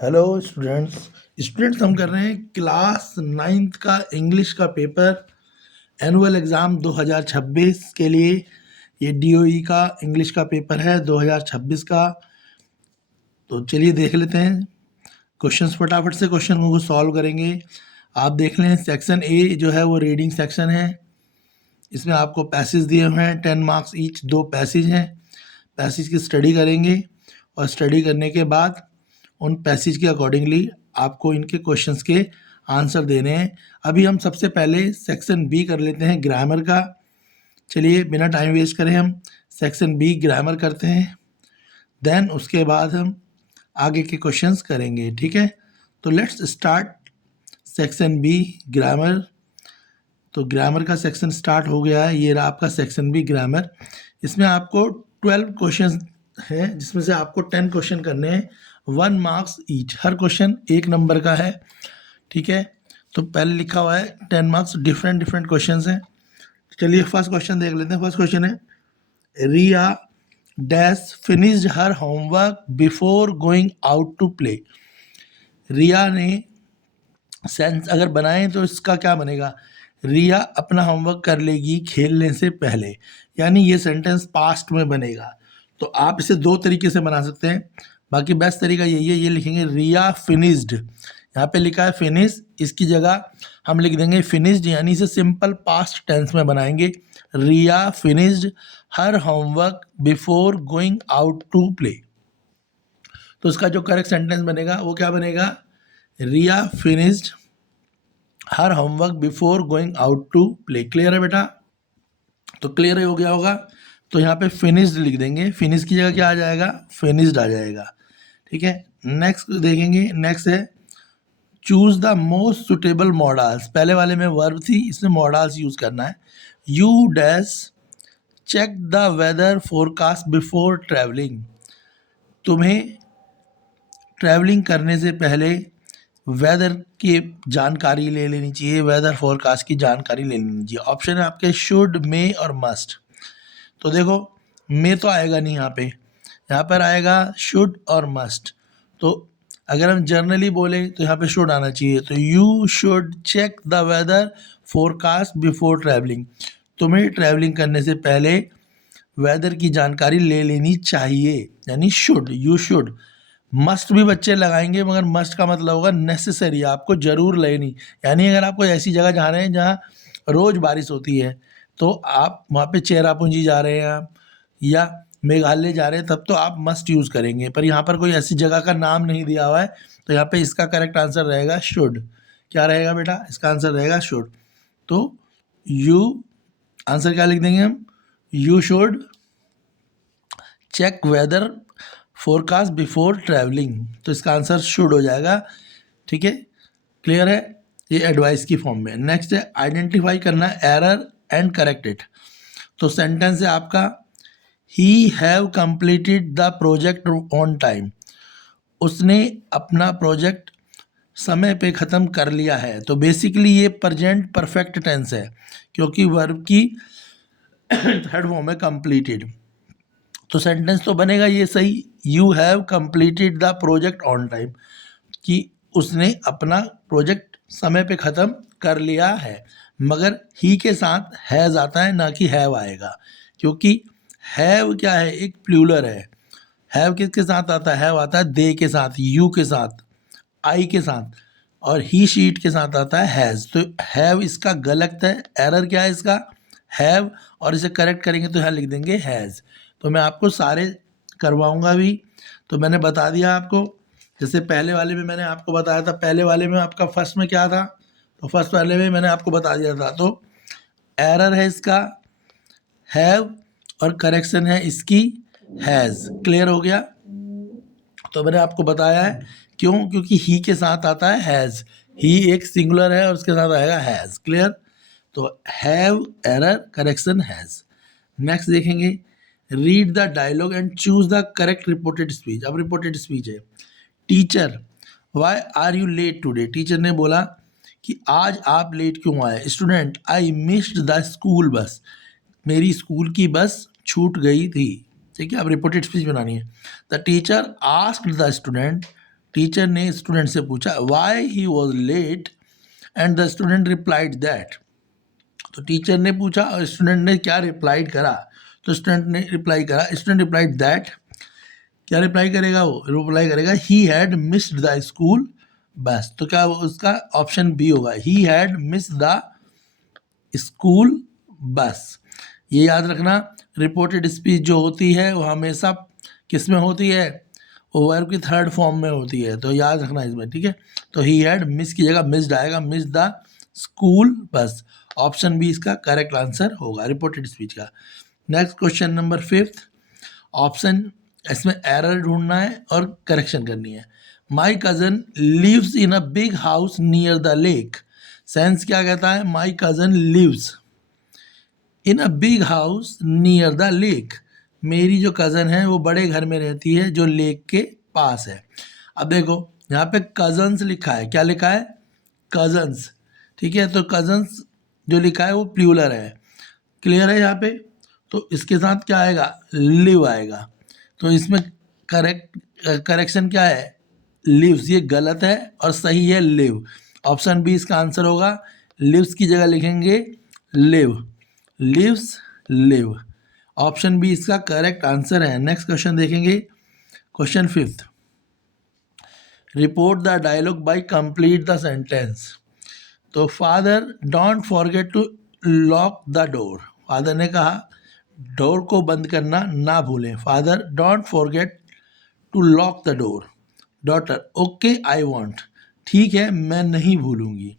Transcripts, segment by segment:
Hello students. हम कर रहे हैं क्लास नाइन्थ का इंग्लिश का पेपर, एनुअल एग्ज़ाम 2026 के लिए। ये डीओई का इंग्लिश का पेपर है 2026 का। तो चलिए देख लेते हैं क्वेश्चंस, फटाफट से क्वेश्चन को सॉल्व करेंगे। आप देख लें, सेक्शन ए जो है वो रीडिंग सेक्शन है। इसमें आपको पैसेज दिए हुए हैं, 10 मार्क्स ईच, 2 पैसेज हैं। पैसेज की स्टडी करेंगे और स्टडी करने के बाद उन पैसेज के अकॉर्डिंगली आपको इनके क्वेश्चंस के आंसर देने हैं। अभी हम सबसे पहले सेक्शन बी कर लेते हैं, ग्रामर का। चलिए बिना टाइम वेस्ट करें हम सेक्शन बी ग्रामर करते हैं, देन उसके बाद हम आगे के क्वेश्चंस करेंगे, ठीक है। तो let's start section B grammar. तो ग्रामर का सेक्शन स्टार्ट हो गया है। ये रहा आपका सेक्शन बी ग्रामर। इसमें आपको 12 क्वेश्चन हैं, जिसमें से आपको 10 क्वेश्चन करने हैं, 1 मार्क्स ईच। हर क्वेश्चन 1 नंबर का है, ठीक है। तो पहले लिखा हुआ है 10 मार्क्स, डिफरेंट क्वेश्चन हैं। चलिए फर्स्ट क्वेश्चन देख लेते हैं। फर्स्ट क्वेश्चन है, Riya dash finished her homework before going out to play. Riya ने सेंस अगर बनाएं तो इसका क्या बनेगा, रिया अपना होमवर्क कर लेगी खेलने से पहले, यानी ये सेंटेंस पास्ट में बनेगा। तो आप इसे 2 तरीके से बना सकते हैं, बाकी बेस्ट तरीका यही है। ये लिखेंगे रिया फिनिश्ड, यहाँ पे लिखा है फिनिश, इसकी जगह हम लिख देंगे फिनिश्ड, यानी इसे सिंपल पास्ट टेंस में बनाएंगे। Riya finished her homework before going out to play. तो इसका जो करेक्ट सेंटेंस बनेगा वो क्या बनेगा, Riya finished her homework before going out to play. Clear है बेटा? तो क्लियर हो गया होगा। तो यहाँ पे फिनिश्ड लिख देंगे, फिनिश की जगह क्या आ जाएगा, फिनिश्ड आ जाएगा, ठीक है। नेक्स्ट देखेंगे, नेक्स्ट है choose the most suitable models. पहले वाले में वर्ब थी, इसमें मॉडल्स यूज करना है। You dash check the weather forecast before travelling. तुम्हें ट्रैवलिंग करने से पहले वेदर की जानकारी ले लेनी चाहिए, वेदर फोरकास्ट की जानकारी ले लेनी चाहिए। ऑप्शन है आपके शुड, मे और मस्ट। तो देखो मे तो आएगा नहीं यहाँ पे, यहाँ पर आएगा शुड और मस्ट। तो अगर हम जनरली बोले तो यहाँ पे शुड आना चाहिए। तो you should check the weather forecast before travelling. तुम्हें ट्रैवलिंग करने से पहले वेदर की जानकारी ले लेनी चाहिए, यानी शुड, यू शुड। मस्ट भी बच्चे लगाएंगे, मगर मस्ट का मतलब होगा नेसेसरी, आपको ज़रूर लेनी। यानी अगर आप कोई ऐसी जगह जा रहे हैं जहाँ रोज़ बारिश होती है, तो आप वहाँ पे चेरापूंजी जा रहे हैं आप, या मेघालय जा रहे हैं, तब तो आप मस्ट यूज़ करेंगे। पर यहाँ पर कोई ऐसी जगह का नाम नहीं दिया हुआ है, तो यहाँ पे इसका करेक्ट आंसर रहेगा शुड। क्या रहेगा बेटा? इसका आंसर रहेगा शुड। तो यू, आंसर क्या लिख देंगे हम, you should check weather forecast before travelling. तो इसका आंसर शुड हो जाएगा, ठीक है। क्लियर है? ये एडवाइस की फॉर्म में। नेक्स्ट है आइडेंटिफाई करना एरर एंड करेक्ट इट। तो सेंटेंस है आपका, he have completed the project on time. उसने अपना प्रोजेक्ट समय पे ख़त्म कर लिया है। तो बेसिकली ये प्रेजेंट परफेक्ट टेंस है, क्योंकि वर्ब की थर्ड फॉर्म है कंप्लीटेड। तो सेंटेंस तो बनेगा ये सही, you have completed the project on time, कि उसने अपना प्रोजेक्ट समय पे ख़त्म कर लिया है। मगर ही के साथ हैज़ आता है, ना कि हैव आएगा, क्योंकि हैव क्या है, एक प्लूरल है। हैव किसके साथ आता है, हैव आता है दे के साथ, यू के साथ, आई के साथ, और ही शीट के साथ आता है हैज़। तो हैव इसका गलत है, एरर क्या है इसका, हैव, और इसे करेक्ट करेंगे तो यहाँ लिख देंगे हैज़। तो मैं आपको सारे करवाऊंगा भी। तो मैंने बता दिया आपको, जैसे पहले वाले में मैंने आपको बताया था, पहले वाले में आपका फर्स्ट में क्या था, तो फर्स्ट वाले में मैंने आपको बता दिया था। तो एरर है इसका हैव, और करेक्शन है इसकी हैज़। क्लियर हो गया? तो मैंने आपको बताया है क्यों, क्योंकि ही के साथ आता है हैज़, ही एक सिंगुलर है और उसके साथ आएगा हैज़। क्लियर? तो have, error, correction, has. Next देखेंगे, read the dialogue and choose the correct reported speech. अब रिपोर्टेड स्पीच है, teacher why are you late today. Teacher ने बोला कि आज आप लेट क्यों आए। Student, I missed the school bus. मेरी स्कूल की बस छूट गई थी। ठीक है, अब रिपोर्टेड स्पीच बनानी है। The teacher asked the student teacher ने स्टूडेंट से पूछा why he was late and the student replied that. तो टीचर ने पूछा और स्टूडेंट ने क्या रिप्लाइड करा, तो स्टूडेंट ने रिप्लाई करा, स्टूडेंट रिप्लाइड दैट, क्या रिप्लाई करेगा वो, रिप्लाई करेगा ही हैड मिस्ड द स्कूल बस। तो क्या उसका ऑप्शन बी होगा, ही हैड मिस्ड द स्कूल बस। ये याद रखना, रिपोर्टेड स्पीच जो होती है वो हमेशा किस में होती है, वो वर्ब की थर्ड फॉर्म में होती है, तो याद रखना इसमें, ठीक है। तो ही हैड मिस की जगह मिस्ड आएगा, miss the school bus. Option B इसका करेक्ट आंसर होगा रिपोर्टेड स्पीच का। Next question number 5th option, इसमें एरर ढूंढना है और करेक्शन करनी है। My cousin lives in a big house near the lake. Sense क्या कहता है, my cousin lives in a big house near the lake. मेरी जो कज़न है वो बड़े घर में रहती है जो लेक के पास है। अब देखो यहाँ पे कज़न्स लिखा है, क्या लिखा है, कज़न्स, ठीक है। तो कज़न्स जो लिखा है वो प्लूरल है, क्लियर है यहाँ पे। तो इसके साथ क्या आएगा, लिव आएगा। तो इसमें करेक्शन क्या है, लिव्स, ये गलत है और सही है लिव। ऑप्शन बी इसका आंसर होगा, लिव्स की जगह लिखेंगे live, lives live. Option B इसका करेक्ट आंसर है। नेक्स्ट क्वेश्चन देखेंगे, question 5th, report the dialogue by complete the sentence. तो father don't forget to lock the door, father ने कहा डोर को बंद करना ना भूलें, father don't forget to lock the door. Daughter okay I want, ठीक है मैं नहीं भूलूंगी।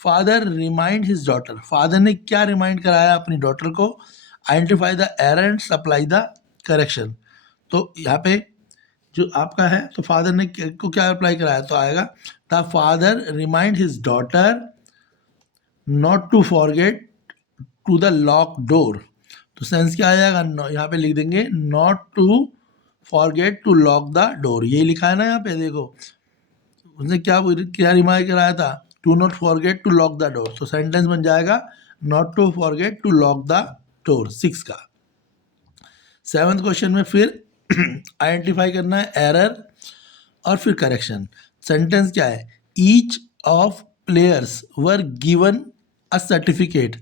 Father remind his daughter, father ने क्या रिमाइंड कराया अपनी डॉटर को, identify the error and supply the correction. तो यहाँ पे जो आपका है, तो फादर ने को क्या अप्लाई कराया, तो आएगा the father remind his daughter not to forget to the lock door. तो सेंस क्या आ जाएगा, यहाँ पे लिख देंगे not to forget to lock the door, यही लिखा है ना यहाँ पे, देखो उसने क्या क्या रिमाइंड कराया था, to not forget to lock the door. तो सेंटेंस बन जाएगा not to forget to lock the door, 6 का। 7th क्वेश्चन में फिर आइडेंटिफाई करना है एरर और फिर करेक्शन। सेंटेंस क्या है, each of players were given a certificate,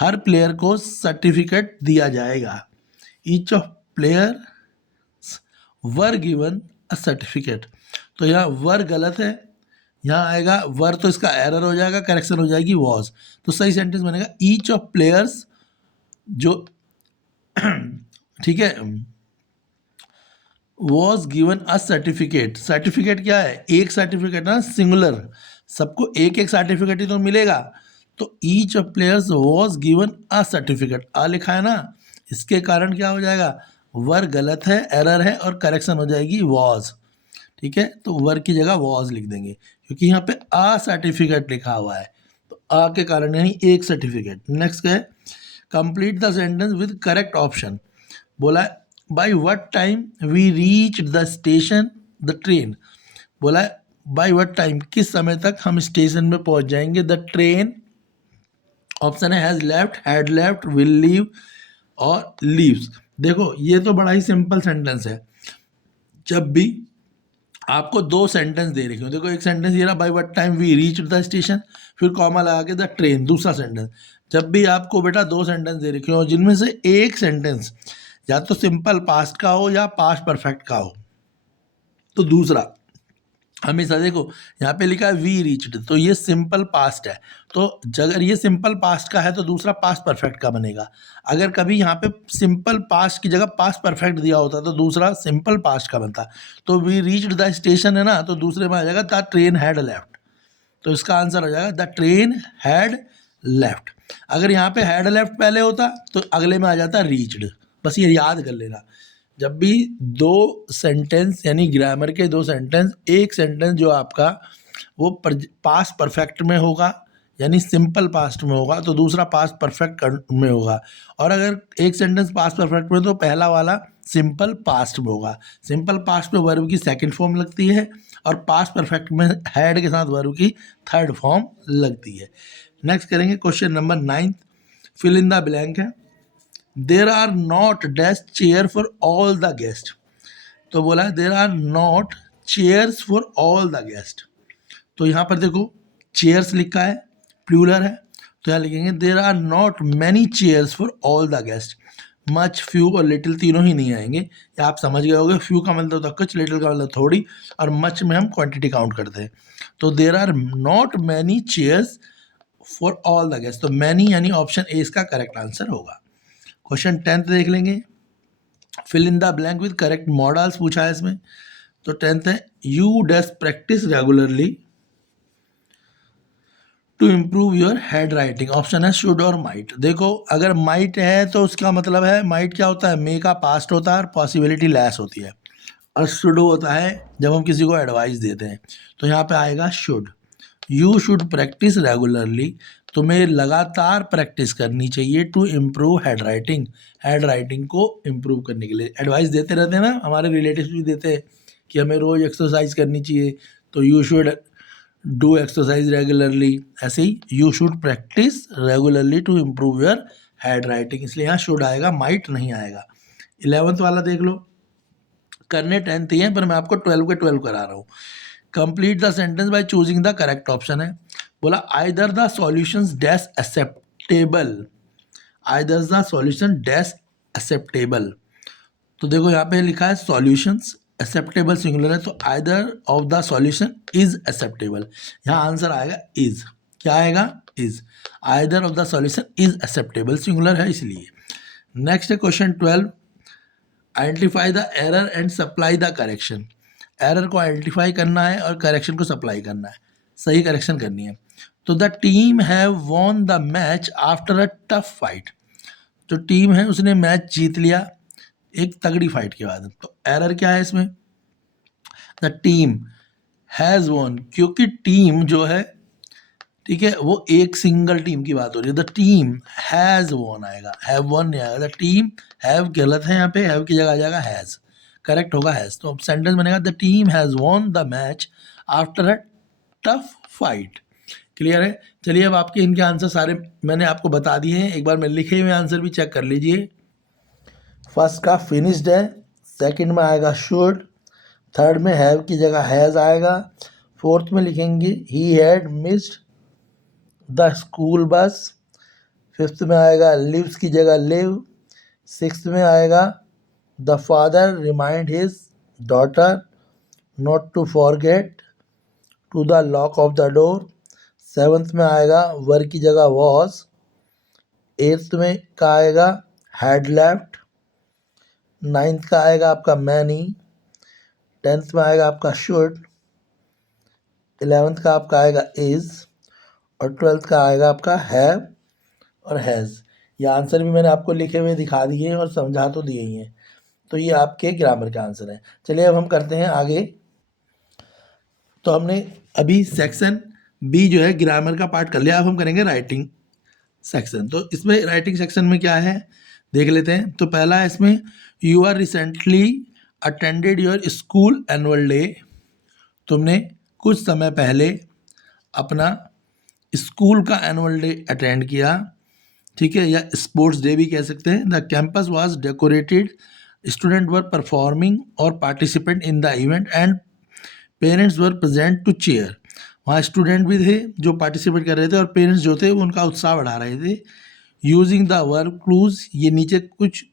her player को सर्टिफिकेट दिया जाएगा। Each of player were given a certificate, तो यहाँ वर गलत है, यहाँ आएगा वर, तो इसका एरर हो जाएगा, करेक्शन हो जाएगी वॉज। तो सही सेंटेंस बनेगा ईच ऑफ प्लेयर्स, जो ठीक है, was given a certificate. Certificate क्या है, एक सर्टिफिकेट ना, सिंगुलर, सबको एक एक सर्टिफिकेट ही तो मिलेगा। तो each of players was given a certificate, आ लिखा है ना, इसके कारण क्या हो जाएगा, वर गलत है, एरर है और करेक्शन हो जाएगी वॉज, ठीक है। तो वर की जगह वॉज लिख देंगे, क्योंकि यहाँ पे अ सर्टिफिकेट लिखा हुआ है, तो अ के कारण नहीं एक सर्टिफिकेट। नेक्स्ट है complete the sentence with correct option. बोला by what time we reach the station the train, बोला बाय व्हाट टाइम, किस समय तक हम स्टेशन में पहुंच जाएंगे, द ट्रेन। ऑप्शन है has left, had left, will leave और लीव्स। देखो ये तो बड़ा ही सिंपल सेंटेंस है, जब भी आपको 2 सेंटेंस दे रखे हो, देखो एक सेंटेंस ये रहा by what time we reach the station, फिर कॉमा लगा के द ट्रेन, दूसरा सेंटेंस। जब भी आपको बेटा 2 सेंटेंस दे रखे हो, जिनमें से एक सेंटेंस या तो सिंपल पास्ट का हो या पास्ट परफेक्ट का हो, तो दूसरा हमेशा देखो यहाँ पे लिखा है वी रीच्ड, तो ये सिंपल पास्ट है, तो अगर ये सिंपल पास्ट का है तो दूसरा पास्ट परफेक्ट का बनेगा। अगर कभी यहाँ पे सिंपल पास्ट की जगह पास्ट परफेक्ट दिया होता तो दूसरा सिंपल पास्ट का बनता। तो वी रीच्ड द स्टेशन है ना, तो दूसरे में आ जाएगा द ट्रेन हैड लेफ्ट, तो इसका आंसर हो जाएगा द ट्रेन हैड लेफ्ट। अगर यहाँ पे हैड लेफ्ट पहले होता तो अगले में आ जाता रीच्ड, बस ये याद कर लेना। जब भी 2 सेंटेंस यानी ग्रामर के 2 सेंटेंस, एक सेंटेंस जो आपका वो पास्ट परफेक्ट में होगा यानी सिंपल पास्ट में होगा, तो दूसरा पास्ट परफेक्ट में होगा। और अगर एक सेंटेंस पास्ट परफेक्ट में तो पहला वाला सिंपल पास्ट में होगा। सिंपल पास्ट में वर्ब की सेकंड फॉर्म लगती है और पास्ट परफेक्ट में हैड के साथ वर्ब की थर्ड फॉर्म लगती है। नेक्स्ट करेंगे question number 9, fill in the blank है। There are not dash chair for all the guest, तो बोला there are not chairs for all the guest. तो यहाँ पर देखो चेयर्स लिखा है, प्लूरल है, तो यहाँ लिखेंगे there are not many chairs for all the guest. Much, few और लिटिल तीनों ही नहीं आएंगे, ये आप समझ गए होगे। फ्यू का मतलब होता है कुछ, लिटिल का मतलब थोड़ी, और मच में हम क्वांटिटी काउंट करते हैं। तो there are not many chairs for all the guest, तो मैनी यानी ऑप्शन ए इसका करेक्ट आंसर होगा। क्वेश्चन 10th देख लेंगे। Fill in the blank with correct modals पूछा है इसमें। तो 10th है you does practise regularly to improve your handwriting. Option है शुड और माइट। देखो अगर माइट है तो उसका मतलब है, माइट क्या होता है, मे का पास्ट होता है और पॉसिबिलिटी लेस होती है, और शुड होता है जब हम किसी को एडवाइस देते हैं। तो यहाँ पे आएगा should. You should practice regularly, तुम्हें लगातार प्रैक्टिस करनी चाहिए to improve handwriting, handwriting को इम्प्रूव करने के लिए। एडवाइस देते रहते हैं ना, हमारे रिलेटिव्स भी देते हैं कि हमें रोज़ एक्सरसाइज करनी चाहिए, तो you should do exercise regularly. ऐसे ही you should practice regularly to improve your handwriting, इसलिए यहाँ शुड आएगा, माइट नहीं आएगा। 11th वाला देख लो। करने 10th ही है पर मैं आपको 12 के 12 करा रहा हूँ। Complete the sentence by choosing the correct option है। बोला either the solutions dash acceptable, either the solution dash acceptable. तो देखो यहाँ पे लिखा है सॉल्यूशंस, एक्सेप्टेबल सिंगुलर है, तो either of the solution is acceptable. यहाँ आंसर आएगा इज। क्या आएगा, is. Either of the solution is acceptable singular है इसलिए। नेक्स्ट है question 12। Identify the error and supply the correction. Error को आइडेंटिफाई करना है और करेक्शन को सप्लाई करना है, सही करेक्शन करनी है। तो the team have won the match after a tough fight. जो टीम है उसने मैच जीत लिया एक तगड़ी फाइट के बाद। तो एरर क्या है इसमें, द टीम हैज़ वॉन, क्योंकि टीम जो है, ठीक है, वो एक सिंगल टीम की बात हो रही है। द टीम हैज़ वॉन आएगा, हैव वॉन नहीं आएगा। द टीम हैव गलत है, यहाँ पे हैव की जगह आ जाएगा हैज़, करेक्ट होगा हैज़। तो सेंटेंस बनेगा the team has won the match after a tough fight. Clear है। चलिए अब आपके इनके आंसर सारे मैंने आपको बता दिए हैं, एक बार मैं लिखे हुए आंसर भी चेक कर लीजिए। फर्स्ट का फिनिश्ड है, सेकंड में आएगा शुड, थर्ड में हैव की जगह हैज़ आएगा, फोर्थ में लिखेंगे he had missed the school bus, fifth में आएगा लिव्स की जगह लिव, सिक्स्थ में आएगा the father remind his daughter not to forget to the lock of the door, seventh में आएगा वर की जगह वॉज, एट्थ में का आएगा हैड लेफ्ट, नाइन्थ का आएगा आपका मैनी, 10th में आएगा आपका शुड, 11th का आपका आएगा इज़, और 12th का आएगा आपका हैव और हैज़। ये आंसर भी मैंने आपको लिखे हुए दिखा दिए हैं और समझा तो दिए ही हैं। तो ये आपके ग्रामर का आंसर है। चलिए अब हम करते हैं आगे। तो हमने अभी सेक्शन बी जो है ग्रामर का पार्ट कर लिया, अब हम करेंगे राइटिंग सेक्शन। तो इसमें राइटिंग सेक्शन में क्या है देख लेते हैं। तो पहला है इसमें you are recently attended your school annual day. तुमने कुछ समय पहले अपना स्कूल का एनुअल डे अटेंड किया, ठीक है, या स्पोर्ट्स डे भी कह सकते हैं। The campus was decorated, student were performing और participant in the event and parents were present to cheer. वहाँ स्टूडेंट भी थे जो पार्टिसिपेट कर रहे थे और पेरेंट्स जो थे वो उनका उत्साह बढ़ा रहे थे। यूजिंग द वर्ब क्लूज, ये नीचे कुछ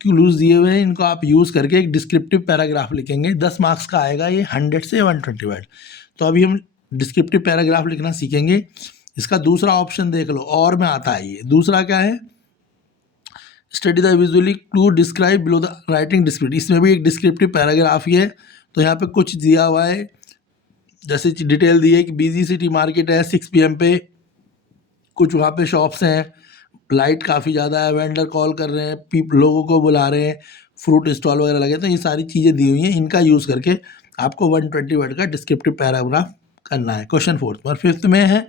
क्लूज दिए हुए हैं, इनको आप यूज़ करके एक डिस्क्रिप्टिव पैराग्राफ लिखेंगे। 10 मार्क्स का आएगा ये, 100 से 120 वर्ड। तो अभी हम डिस्क्रिप्टिव पैराग्राफ लिखना सीखेंगे। इसका दूसरा ऑप्शन देख लो, और में आता है ये। दूसरा क्या है, study the visually clue describe below the writing descriptive. इसमें भी एक डिस्क्रिप्टिव पैराग्राफ ही है। तो यहाँ पे कुछ दिया हुआ है, जैसे डिटेल दी है कि बिजी सिटी मार्केट है 6 PM पे, कुछ वहाँ पे शॉप्स हैं, लाइट काफ़ी ज़्यादा है, वेंडर कॉल कर रहे हैं, लोगों को बुला रहे हैं, फ्रूट स्टॉल वगैरह लगे। तो ये सारी चीज़ें दी हुई हैं, इनका यूज़ करके आपको 120 वर्ड का डिस्क्रिप्टिव पैराग्राफ करना है। क्वेश्चन 4 और 5th में है,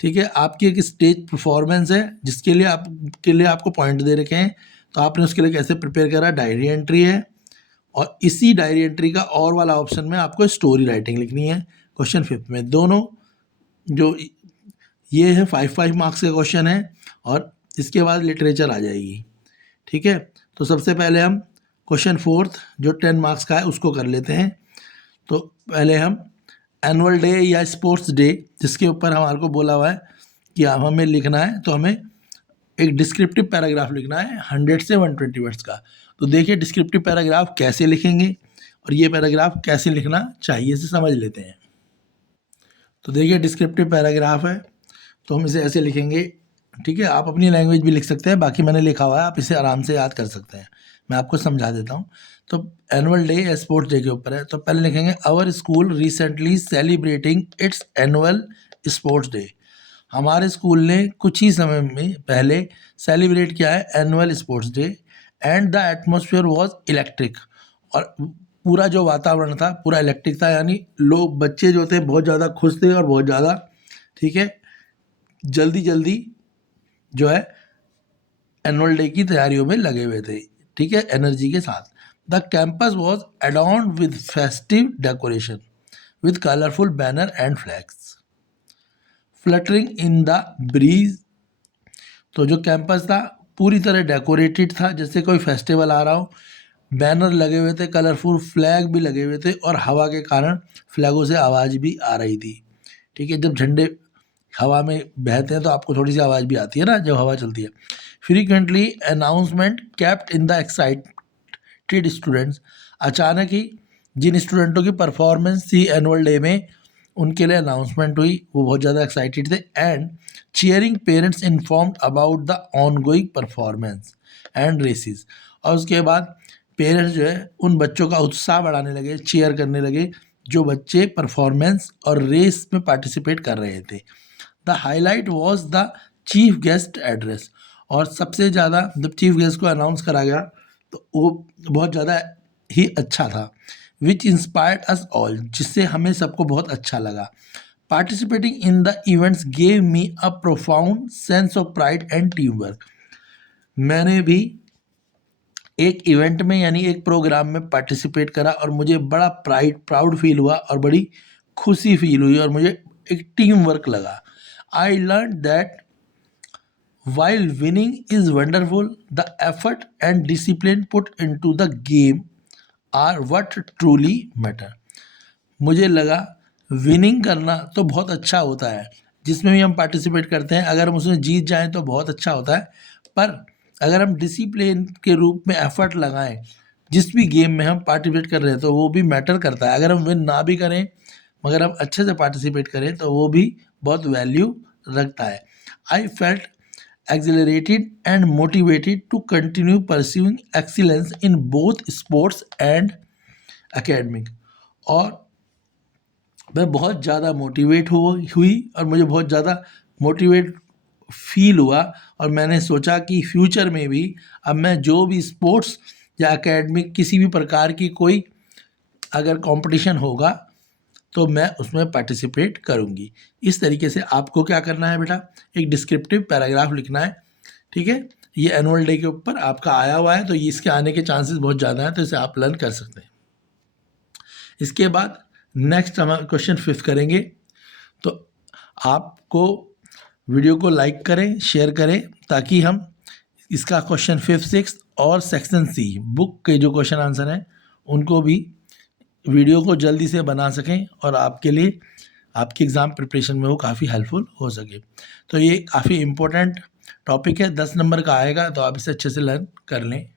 ठीक है, आपकी एक स्टेज परफॉर्मेंस है जिसके लिए आपको पॉइंट दे रखे हैं। तो आपने उसके लिए कैसे प्रिपेयर करा, डायरी एंट्री है, और इसी डायरी एंट्री का और वाला ऑप्शन में आपको स्टोरी राइटिंग लिखनी है। क्वेश्चन 5 में दोनों जो ये है 5 मार्क्स का क्वेश्चन है, और इसके बाद लिटरेचर आ जाएगी, ठीक है। तो सबसे पहले हम क्वेश्चन 4 जो 10 मार्क्स का है उसको कर लेते हैं। तो पहले हम एनुअल डे या स्पोर्ट्स डे जिसके ऊपर हमारे को बोला हुआ है कि अब हमें लिखना है, तो हमें एक डिस्क्रिप्टिव पैराग्राफ लिखना है 100 से 120 वर्ड्स का। तो देखिए डिस्क्रिप्टिव पैराग्राफ कैसे लिखेंगे और ये पैराग्राफ कैसे लिखना चाहिए इसे समझ लेते हैं। तो देखिए डिस्क्रिप्टिव पैराग्राफ है, तो हम इसे ऐसे लिखेंगे, ठीक है। आप अपनी लैंग्वेज भी लिख सकते हैं, बाकी मैंने लिखा हुआ है, आप इसे आराम से याद कर सकते हैं। मैं आपको समझा देता हूँ। तो एनुअल डे या स्पोर्ट्स डे के ऊपर है, तो पहले लिखेंगे our school recently celebrating its annual sports day. हमारे स्कूल ने कुछ ही समय में पहले सेलिब्रेट किया है annual sports day and the atmosphere was electric. और पूरा जो वातावरण था पूरा इलेक्ट्रिक था, यानी लोग बच्चे जो थे बहुत ज़्यादा खुश थे और बहुत ज़्यादा, ठीक है, जल्दी जल्दी जो है एनुअल डे की तैयारियों में लगे हुए थे, ठीक है, एनर्जी के साथ। The campus was adorned with festive decoration with colourful banner and flags fluttering in the breeze. तो जो कैंपस था पूरी तरह डेकोरेटेड था, जैसे कोई फेस्टिवल आ रहा हो। बैनर लगे हुए थे, कलरफुल फ्लैग भी लगे हुए थे, और हवा के कारण फ्लैगों से आवाज़ भी आ रही थी, ठीक है। जब झंडे हवा में बहते हैं तो आपको थोड़ी सी आवाज़ भी आती है ना, जब हवा चलती है। Frequently announcement kept in the excited students. अचानक ही जिन स्टूडेंटों की परफॉर्मेंस थी एनुअल डे में, उनके लिए अनाउंसमेंट हुई, वो बहुत ज़्यादा एक्साइटेड थे। And cheering parents informed about the ongoing performance and races. और उसके बाद पेरेंट्स जो है उन बच्चों का उत्साह बढ़ाने लगे, चीयर करने लगे जो बच्चे परफॉर्मेंस और रेस में पार्टिसिपेट कर रहे थे। The highlight was the chief guest address. और सबसे ज़्यादा जब चीफ गेस्ट को अनाउंस करा गया तो वो बहुत ज़्यादा ही अच्छा था। विच इंस्पायर्ड अस ऑल, जिससे हमें सबको बहुत अच्छा लगा। Participating in the events gave me a profound sense of pride and team work. मैंने भी एक इवेंट में यानी एक प्रोग्राम में पार्टिसिपेट करा और मुझे बड़ा प्राउड फील हुआ और बड़ी खुशी फील हुई और मुझे एक टीम वर्क लगा। I learn that while winning is wonderful, the effort and discipline put into the game are what truly matter. मुझे लगा विनिंग करना तो बहुत अच्छा होता है, जिसमें भी हम पार्टिसिपेट करते हैं, अगर हम उसमें जीत जाएं तो बहुत अच्छा होता है। पर अगर हम डिसिप्लिन के रूप में एफर्ट लगाएं जिस भी गेम में हम पार्टिसिपेट कर रहे हैं तो वो भी मैटर करता है। अगर हम विन ना भी करें मगर हम अच्छे से पार्टिसिपेट करें तो वो भी बहुत वैल्यू रखता है। I felt accelerated and motivated to continue pursuing excellence in both sports and academic. और मैं बहुत ज़्यादा मोटिवेट हुई और मुझे बहुत ज़्यादा मोटिवेट फील हुआ और मैंने सोचा कि फ्यूचर में भी अब मैं जो भी स्पोर्ट्स या एकेडमिक किसी भी प्रकार की कोई अगर कंपटीशन होगा तो मैं उसमें पार्टिसिपेट करूंगी। इस तरीके से आपको क्या करना है बेटा, एक डिस्क्रिप्टिव पैराग्राफ लिखना है, ठीक है। ये एनुअल डे के ऊपर आपका आया हुआ है तो इसके आने के चांसेस बहुत ज़्यादा हैं, तो इसे आप लर्न कर सकते हैं। इसके बाद नेक्स्ट हम क्वेश्चन 5 करेंगे। तो आपको वीडियो को लाइक करें, शेयर करें, ताकि हम इसका क्वेश्चन 5, 6 और सेक्शन सी बुक के जो क्वेश्चन आंसर हैं उनको भी वीडियो को जल्दी से बना सकें और आपके लिए आपकी एग्ज़ाम प्रिपरेशन में वो काफ़ी हेल्पफुल हो सके। तो ये काफ़ी इम्पोर्टेंट टॉपिक है, 10 नंबर का आएगा, तो आप इसे अच्छे से लर्न कर लें।